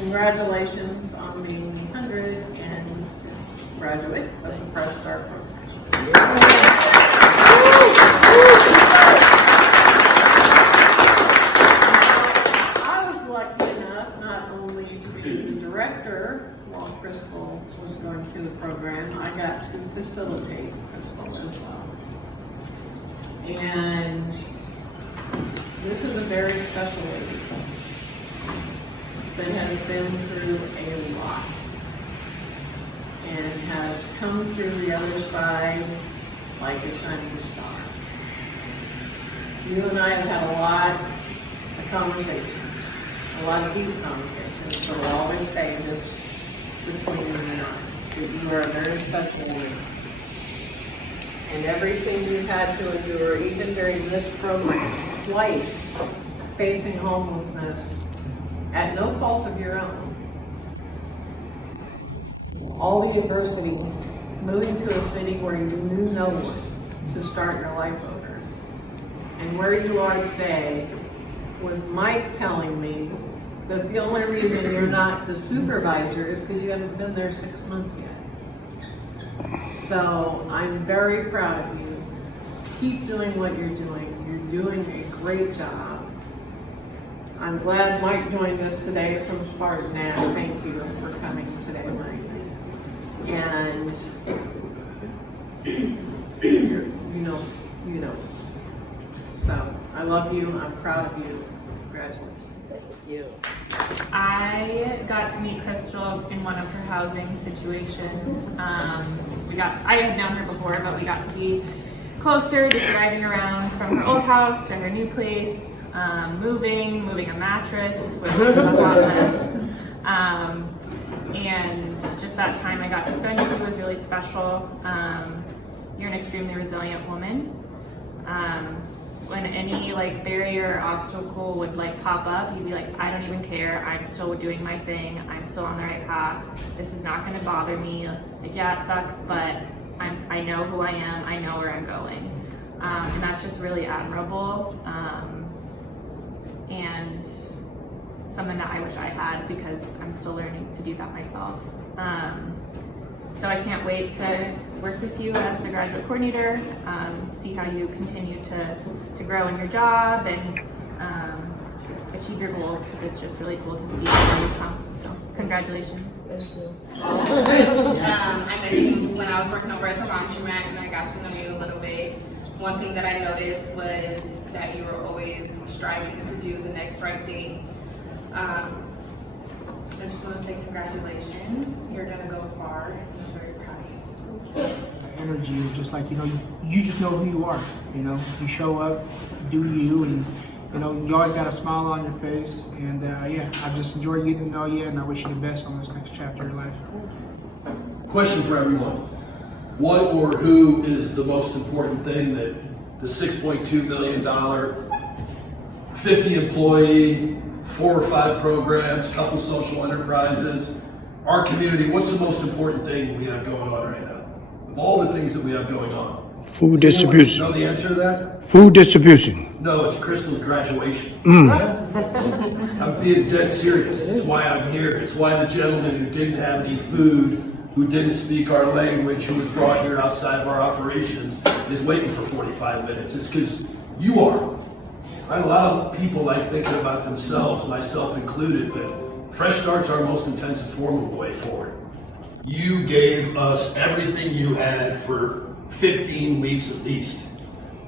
Congratulations on being the 100th and graduate of the Fresh Start program. I was lucky enough not only to be the director while Crystal was going through the program, I got to facilitate Crystal as well. And this is a very special lady that has been through a lot and has come through the other side like a shining star. You and I have had a lot of conversations, a lot of deep conversations, but we'll always say this between you and I, that you are a very special woman. And everything you've had to endure, even during this program, twice facing homelessness at no fault of your own. All the adversity, moving to a city where you knew no one to start your life over. And where you are today, with Mike telling me that the only reason you're not the supervisor is because you haven't been there 6 months yet. So I'm very proud of you. Keep doing what you're doing. You're doing a great job. I'm glad Mike joined us today from Spartan Nash. Thank you for coming today, Mike. And you know. So I love you. I'm proud of you. Congratulations. Thank you. I got to meet Crystal in one of her housing situations. I had known her before, but we got to be closer, just driving around from her old house to her new place, moving a mattress, which was a hot mess. And just that time I got to spend with you was really special. You're an extremely resilient woman. When any barrier or obstacle would pop up, you'd be like, I don't even care. I'm still doing my thing. I'm still on the right path. This is not going to bother me. Yeah, it sucks, but I know who I am. I know where I'm going. And that's just really admirable. And something that I wish I had, because I'm still learning to do that myself. So I can't wait to work with you as the graduate coordinator, see how you continue to grow in your job and achieve your goals, because it's just really cool to see where you've come. So congratulations. Thank you. I met you when I was working over at the laundromat, and I got to know you a little bit. One thing that I noticed was that you were always striving to do the next right thing. I just want to say congratulations. You're going to go far, and I'm very proud of you. Energy is just you just know who you are. You show up, do you, and you always got a smile on your face. And I just enjoy getting to know you, and I wish you the best on this next chapter of your life. Question for everyone. What or who is the most important thing that the $6.2 million, 50 employee, 4 or 5 programs, couple social enterprises, our community, what's the most important thing we have going on right now? Of all the things that we have going on. Food distribution. Know the answer to that? Food distribution. No, it's Crystal's graduation. I'm being dead serious. It's why I'm here. It's why the gentleman who didn't have any food, who didn't speak our language, who was brought here outside of our operations, is waiting for 45 minutes. It's because you are. Right? A lot of people like thinking about themselves, myself included, but Fresh Start's our most intensive form of a way forward. You gave us everything you had for 15 weeks at least.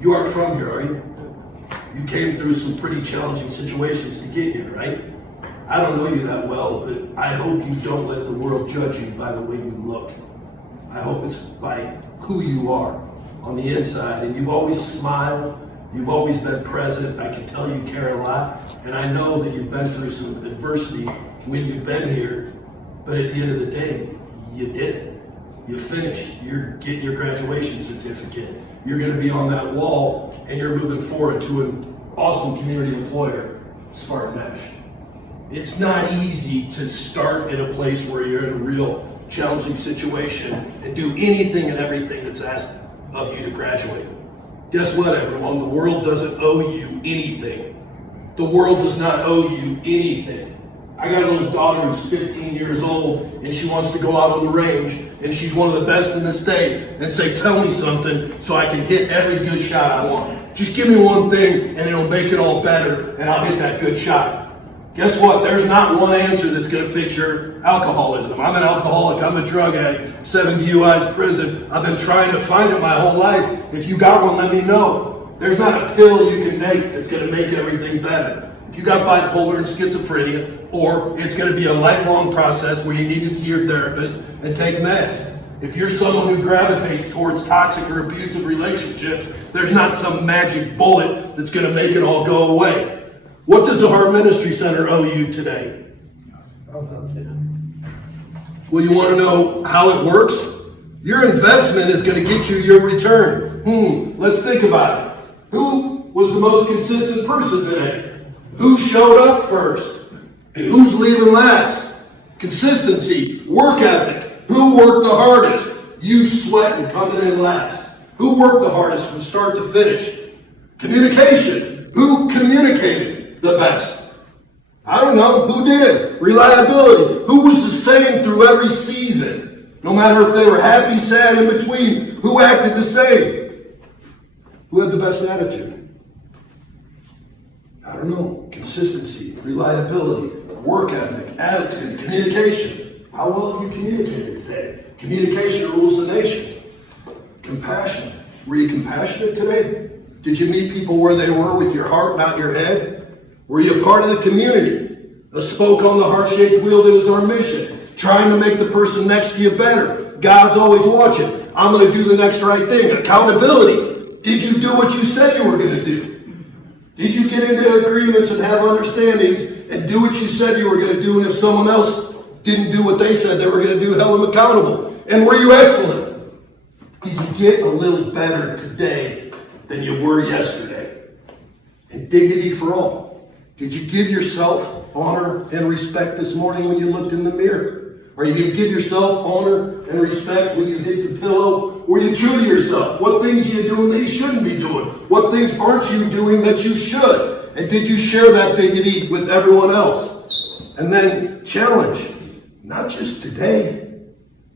You aren't from here, are you? You came through some pretty challenging situations to get here, right? I don't know you that well, but I hope you don't let the world judge you by the way you look. I hope it's by who you are on the inside. And you've always smiled. You've always been present. I can tell you care a lot. And I know that you've been through some adversity when you've been here. But at the end of the day, you did it. You finished. You're getting your graduation certificate. You're going to be on that wall, and you're moving forward to an awesome community employer, Spartan Nash. It's not easy to start in a place where you're in a real challenging situation and do anything and everything that's asked of you to graduate. Guess what, everyone? The world doesn't owe you anything. The world does not owe you anything. I got a little daughter who's 15 years old, and she wants to go out on the range, and she's one of the best in the state, and say, tell me something so I can hit every good shot I want. Just give me one thing, and it'll make it all better, and I'll hit that good shot. Guess what? There's not one answer that's going to fix your alcoholism. I'm an alcoholic. I'm a drug addict. 7 DUIs, prison. I've been trying to find it my whole life. If you got one, let me know. There's not a pill you can make that's going to make everything better. If you got bipolar and schizophrenia, or it's going to be a lifelong process where you need to see your therapist and take meds. If you're someone who gravitates towards toxic or abusive relationships, there's not some magic bullet that's going to make it all go away. What does the Heart Ministry Center owe you today? Well, you want to know how it works? Your investment is going to get you your return. Let's think about it. Who was the most consistent person today? Who showed up first? Who's leaving last? Consistency, work ethic. Who worked the hardest? You sweating, coming in last. Who worked the hardest from start to finish? Communication. Who communicated the best? I don't know. Who did? Reliability. Who was the same through every season? No matter if they were happy, sad, in between. Who acted the same? Who had the best attitude? I don't know. Consistency, reliability, work ethic, attitude, communication. How well have you communicated today? Communication rules the nation. Compassion. Were you compassionate today? Did you meet people where they were with your heart, not your head? Were you a part of the community? A spoke on the heart-shaped wheel that was our mission. Trying to make the person next to you better. God's always watching. I'm going to do the next right thing. Accountability. Did you do what you said you were going to do? Did you get into agreements and have understandings and do what you said you were going to do, and if someone else didn't do what they said they were going to do, held them accountable? And were you excellent? Did you get a little better today than you were yesterday? And dignity for all. Did you give yourself honor and respect this morning when you looked in the mirror? Are you going to give yourself honor and respect when you hit the pillow? Were you true to yourself? What things are you doing that you shouldn't be doing? What things aren't you doing that you should? And did you share that dignity with everyone else? And then challenge, not just today,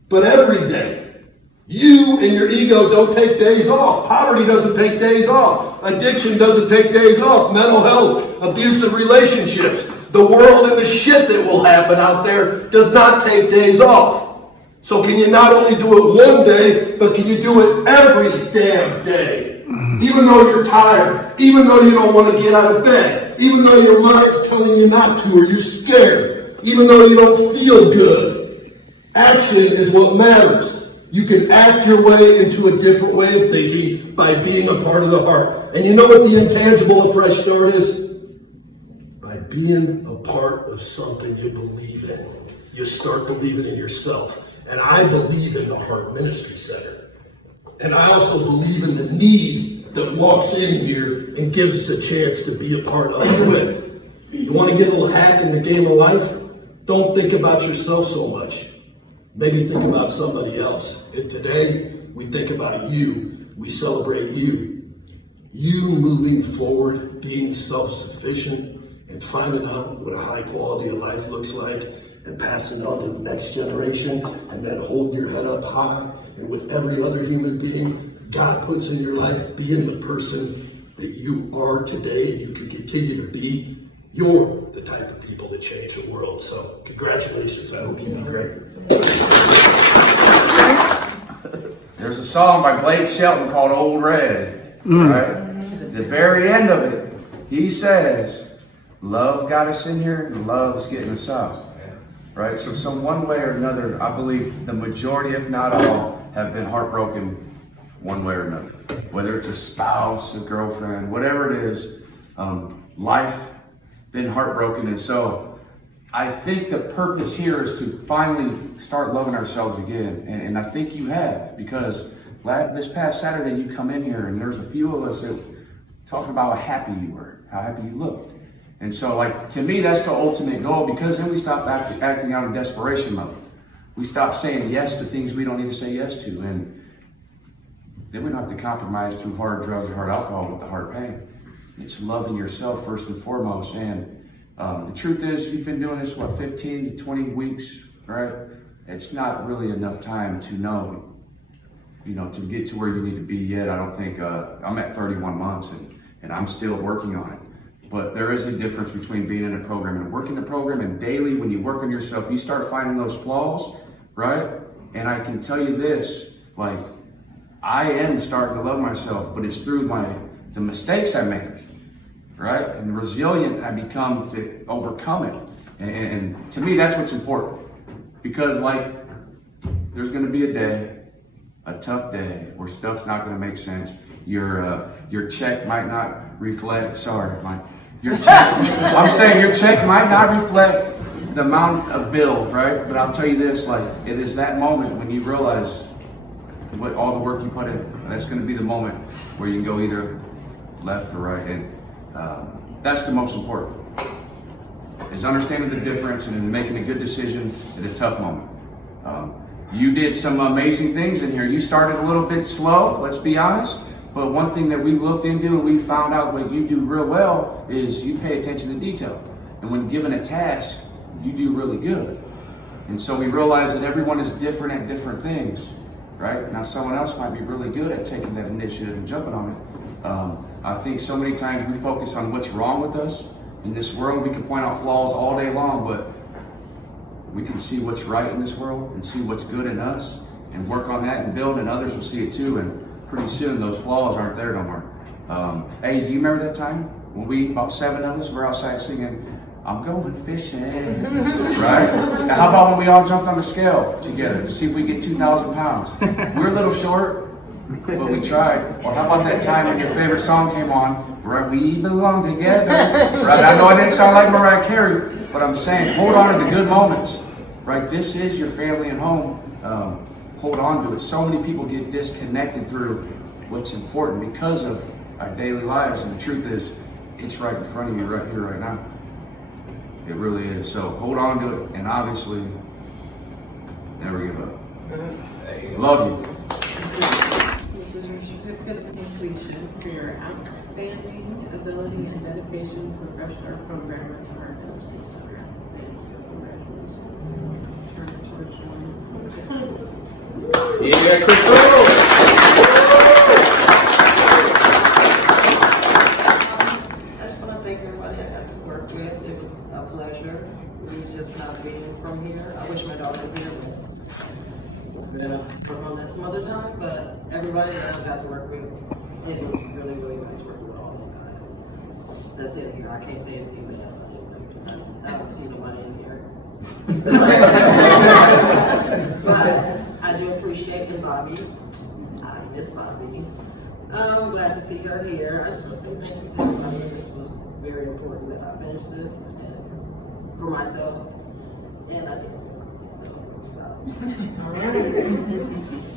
but every day. You and your ego don't take days off. Poverty doesn't take days off. Addiction doesn't take days off. Mental health, abusive relationships, the world and the shit that will happen out there does not take days off. So can you not only do it one day, but can you do it every damn day? Even though you're tired, even though you don't want to get out of bed, even though your mind's telling you not to or you're scared, even though you don't feel good. Action is what matters. You can act your way into a different way of thinking by being a part of the heart. And you know what the intangible of Fresh Start is? By being a part of something you believe in. You start believing in yourself. And I believe in the Heart Ministry Center. And I also believe in the need that walks in here and gives us a chance to be a part of it with. You want to get a little hack in the game of life? Don't think about yourself so much. Maybe think about somebody else. And today, we think about you. We celebrate you. You moving forward, being self-sufficient, and finding out what a high quality of life looks like, and passing it on to the next generation, and then holding your head up high. And with every other human being God puts in your life, being the person that you are today and you can continue to be, you're the type of people that change the world. So congratulations. I hope you do great. There's a song by Blake Shelton called Old Red, right? The very end of it, he says, love got us in here and love's getting us out, right? So some one way or another, I believe the majority, if not all, have been heartbroken one way or another. Whether it's a spouse, a girlfriend, whatever it is, life been heartbroken. And so I think the purpose here is to finally start loving ourselves again. And I think you have, because this past Saturday you come in here and there's a few of us that talking about how happy you were, how happy you looked. And so, like, to me, that's the ultimate goal, because then we stop acting out of desperation mode. We stop saying yes to things we don't need to say yes to. And then we don't have to compromise through hard drugs or hard alcohol with the hard pain. It's loving yourself first and foremost. And The truth is, you've been doing this, what, 15 to 20 weeks, right? It's not really enough time to know, to get to where you need to be yet. I don't think, I'm at 31 months and I'm still working on it. But there is a difference between being in a program and working the program, and daily when you work on yourself, you start finding those flaws, right? And I can tell you this, like, I am starting to love myself, but it's through the mistakes I make, right? And resilient I become to overcome it. And to me, that's what's important. Because, like, there's going to be a day, a tough day, where stuff's not going to make sense. Your check might not reflect, your check might not reflect the amount of bills, right? But I'll tell you this, like, it is that moment when you realize what all the work you put in. That's going to be the moment where you can go either left or right. And that's the most important, is understanding the difference and making a good decision at a tough moment. You did some amazing things in here. You started a little bit slow, let's be honest. But one thing that we looked into and we found out what you do real well is you pay attention to detail. And when given a task, you do really good. And so we realized that everyone is different at different things, right? Now someone else might be really good at taking that initiative and jumping on it. I think so many times we focus on what's wrong with us. In this world, we can point out flaws all day long, but we can see what's right in this world and see what's good in us and work on that and build, and others will see it too. And pretty soon those flaws aren't there no more. Hey, do you remember that time when about 7 of us were outside singing, "I'm going fishing," right? And how about when we all jumped on the scale together to see if we get 2,000 pounds? We're a little short, but we tried. Or how about that time when your favorite song came on, right? "We belong together," right? I know I didn't sound like Mariah Carey, but I'm saying hold on to the good moments, right? This is your family and home. Hold on to it. So many people get disconnected through what's important because of our daily lives, and the truth is, it's right in front of you right here, right now. It really is. So hold on to it, and obviously, never give up. Love you. This is your certificate of completion for your outstanding ability and dedication to refresh our program and our congratulations. Turn it to the show. Yeah, Crystal. I just want to thank everybody I got to work with. It was a pleasure. We just not being from here. I wish my daughter was here, but we're gonna work on that some other time. But everybody that I got to work with, it was really, really nice working with all you guys. That's it here. I can't say anything bad. I don't see nobody in here. But I do appreciate the Bobby. I miss Bobby. I'm glad to see her here. I just want to say thank you to everybody. This was very important that I finish this and for myself. And I did. So, stop. All right.